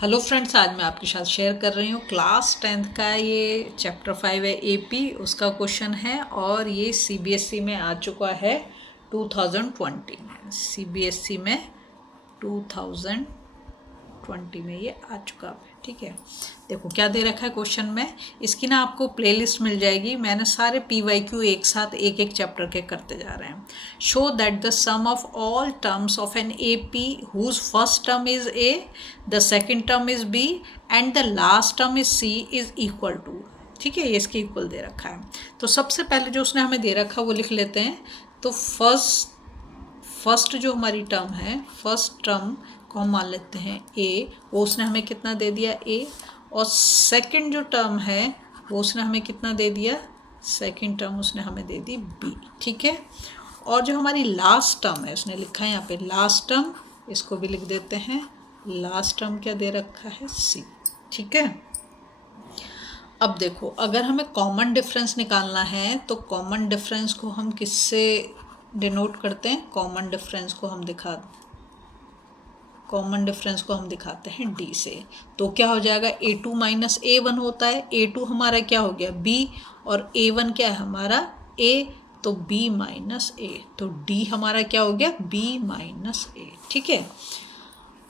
Hello friends, आज मैं आपके साथ शेयर कर रही हूँ क्लास 10th का ये चैप्टर 5 है एपी, उसका क्वेश्चन है और ये सीबीएसई में आ चुका है 2020 में। सीबीएसई में 2020 में ये आ चुका है। ठीक है, देखो क्या दे रखा है क्वेश्चन में। इसकी ना आपको प्लेलिस्ट मिल जाएगी। मैंने सारे पीवाईक्यू एक साथ एक एक चैप्टर के करते जा रहे हैं। Show that the sum of all terms of an AP whose first term is a, the second term is b and the last term is c is equal to. ठीक है, ये इसके इक्वल दे रखा है। तो सबसे पहले जो उसने हमें दे रखा है वो लिख लेते हैं। तो फर्स्ट जो हमारी टर्म है, फर्स्ट टर्म को हम मान लेते हैं ए, वो उसने हमें कितना दे दिया ए। और सेकंड जो टर्म है वो उसने हमें कितना दे दिया, सेकंड टर्म उसने हमें दे दी बी। ठीक है, और जो हमारी लास्ट टर्म है उसने लिखा है यहाँ पे लास्ट टर्म, इसको भी लिख देते हैं। लास्ट टर्म क्या दे रखा है, सी। ठीक है, अब देखो अगर हमें कॉमन डिफरेंस निकालना है तो कॉमन डिफरेंस को हम किससे डिनोट करते हैं, कॉमन डिफरेंस को हम दिखाते हैं डी से। तो क्या हो जाएगा, a2 माइनस a1 होता है। a2 हमारा क्या हो गया b और a1 क्या है हमारा a, तो b माइनस a, तो d हमारा क्या हो गया b माइनस a। ठीक है,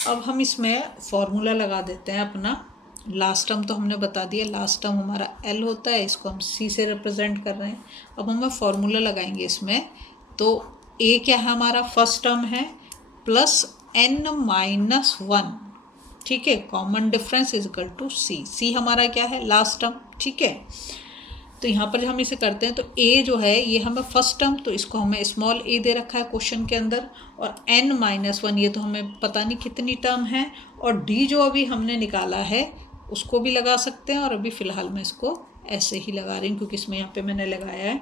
अब हम इसमें फॉर्मूला लगा देते हैं अपना। लास्ट टर्म तो हमने बता दिया, लास्ट टर्म हमारा l होता है, इसको हम c से रिप्रेजेंट कर रहे हैं। अब हम फॉर्मूला लगाएंगे इसमें। तो a क्या है हमारा, फर्स्ट टर्म है, प्लस n माइनस 1। ठीक है, common difference is equal to C. C हमारा क्या है, लास्ट टर्म। ठीक है, तो यहाँ पर हम इसे करते हैं तो a जो है ये हमें फर्स्ट टर्म, तो इसको हमें स्मॉल a दे रखा है क्वेश्चन के अंदर। और n माइनस 1 ये तो हमें पता नहीं कितनी टर्म है। और d जो अभी हमने निकाला है उसको भी लगा सकते हैं, और अभी फ़िलहाल मैं इसको ऐसे ही लगा रही हूँ क्योंकि इसमें यहाँ पे मैंने लगाया है।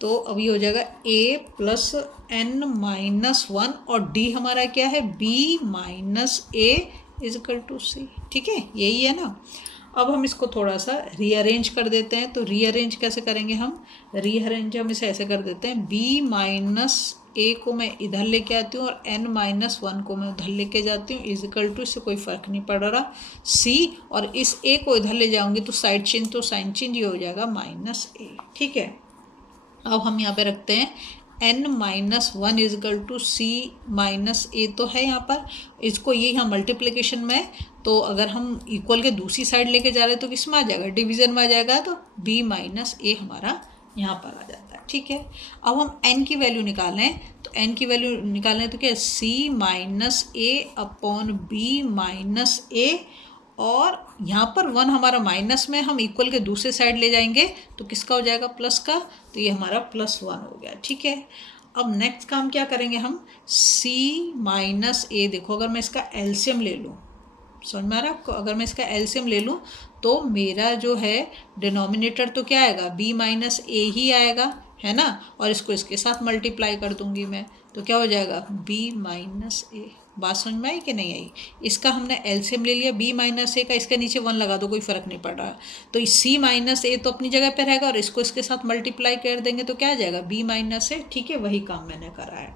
तो अभी हो जाएगा a प्लस n माइनस 1 और d हमारा क्या है b minus a is equal to C. ठीक है, यही है ना। अब हम इसको थोड़ा सा रीअरेंज कर देते हैं। तो रीअरेंज कैसे करेंगे हम, रीअरेंज हम इसे ऐसे कर देते हैं, b माइनस a को मैं इधर लेके आती हूँ और n माइनस 1 को मैं उधर लेके जाती हूँ, इज इक्वल टू, इससे कोई फ़र्क नहीं पड़ रहा c, और इस a को इधर ले जाऊँगी तो साइड चेंज, तो साइन चेंज ये हो जाएगा माइनस a। ठीक है, अब हम यहाँ पे रखते हैं n minus 1 is equal to C minus A, तो है यहाँ पर, इसको ये यहाँ मल्टीप्लिकेशन में, तो अगर हम इक्वल के दूसरी साइड लेके जा रहे हैं तो किस में आ जाएगा, डिवीजन में आ जाएगा, तो b माइनस ए हमारा यहाँ पर आ जाता है। ठीक है, अब हम n की वैल्यू निकालें, तो n की वैल्यू निकालें तो क्या है, c minus A upon B minus A, और यहाँ पर 1 हमारा माइनस में, हम इक्वल के दूसरे साइड ले जाएंगे तो किसका हो जाएगा, प्लस का, तो ये हमारा +1 हो गया। ठीक है, अब नेक्स्ट काम क्या करेंगे हम, c माइनस ए, देखो अगर मैं इसका एलसीएम ले लूँ, समझ में आ रहा है आपको, अगर मैं इसका एलसीएम ले लूँ तो मेरा जो है डिनोमिनेटर तो क्या आएगा, b माइनस ए ही आएगा, है ना। और इसको इसके साथ मल्टीप्लाई कर दूंगी मैं, तो क्या हो जाएगा, b माइनस ए। बात समझ में आई कि नहीं आई। इसका हमने एलसीएम ले लिया b माइनस ए का, इसके नीचे 1 लगा दो, कोई फ़र्क नहीं पड़ रहा। तो c माइनस ए तो अपनी जगह पे रहेगा, और इसको इसके साथ मल्टीप्लाई कर देंगे तो क्या आ जाएगा, b माइनस ए। ठीक है, वही काम मैंने करा है।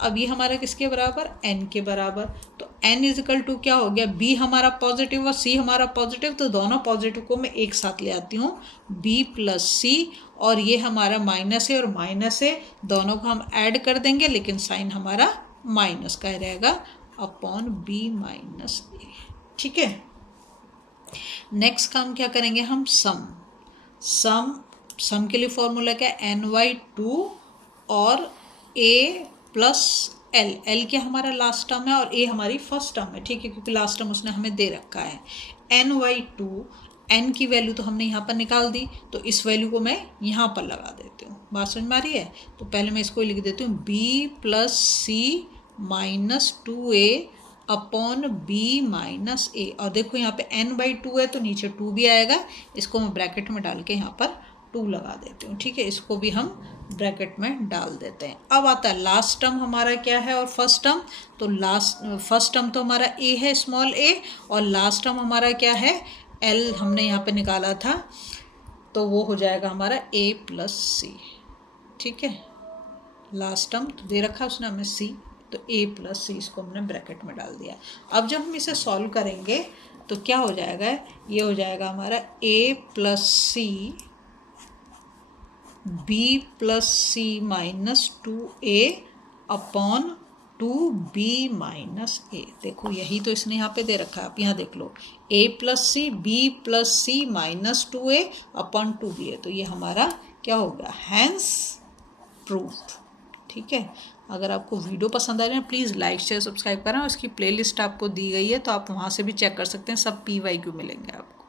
अब ये हमारा किसके बराबर, n के बराबर। तो n इज इक्वल टू क्या हो गया, b हमारा पॉजिटिव और c हमारा पॉजिटिव, तो दोनों पॉजिटिव को मैं एक साथ ले आती हूँ, b प्लस सी, और ये हमारा माइनस है और माइनस है, दोनों को हम ऐड कर देंगे, लेकिन साइन हमारा माइनस का रहेगा, अपॉन b माइनस ए। ठीक है, नेक्स्ट काम क्या करेंगे हम, सम के लिए फॉर्मूला क्या है, ny2 और a प्लस l क्या हमारा लास्ट टर्म है और a हमारी फर्स्ट टर्म है। ठीक है, क्योंकि लास्ट टर्म उसने हमें दे रखा है। ny2, n की वैल्यू तो हमने यहाँ पर निकाल दी, तो इस वैल्यू को मैं यहाँ पर लगा देती हूँ। बात समझ में आ रही है। तो पहले मैं इसको लिख देती हूँ, b plus C minus 2a upon b minus A, और देखो यहाँ पे n/2 है तो नीचे 2 भी आएगा, इसको मैं ब्रैकेट में डाल के यहाँ पर 2 लगा देती हूँ। ठीक है, इसको भी हम ब्रैकेट में डाल देते हैं। अब आता है लास्ट टर्म हमारा क्या है और फर्स्ट टर्म। तो फर्स्ट टर्म तो हमारा a है, स्मॉल a, और लास्ट टर्म हमारा क्या है, l हमने यहाँ पे निकाला था, तो वो हो जाएगा हमारा a प्लस सी। ठीक है, लास्ट टर्म तो दे रखा उसने हमें c, तो a प्लस सी, इसको हमने ब्रैकेट में डाल दिया। अब जब हम इसे सॉल्व करेंगे तो क्या हो जाएगा, ये हो जाएगा हमारा a plus c b plus C minus 2a upon 2b minus a। देखो यही तो इसने यहाँ पे दे रखा है, आप यहाँ देख लो, a plus c b plus C minus 2a upon 2b है, तो ये हमारा क्या हो गया, हैंस प्रूफ। ठीक है, अगर आपको वीडियो पसंद आ रही है प्लीज़ लाइक शेयर सब्सक्राइब करें, और इसकी प्लेलिस्ट आपको दी गई है तो आप वहाँ से भी चेक कर सकते हैं, सब PYQ मिलेंगे आपको।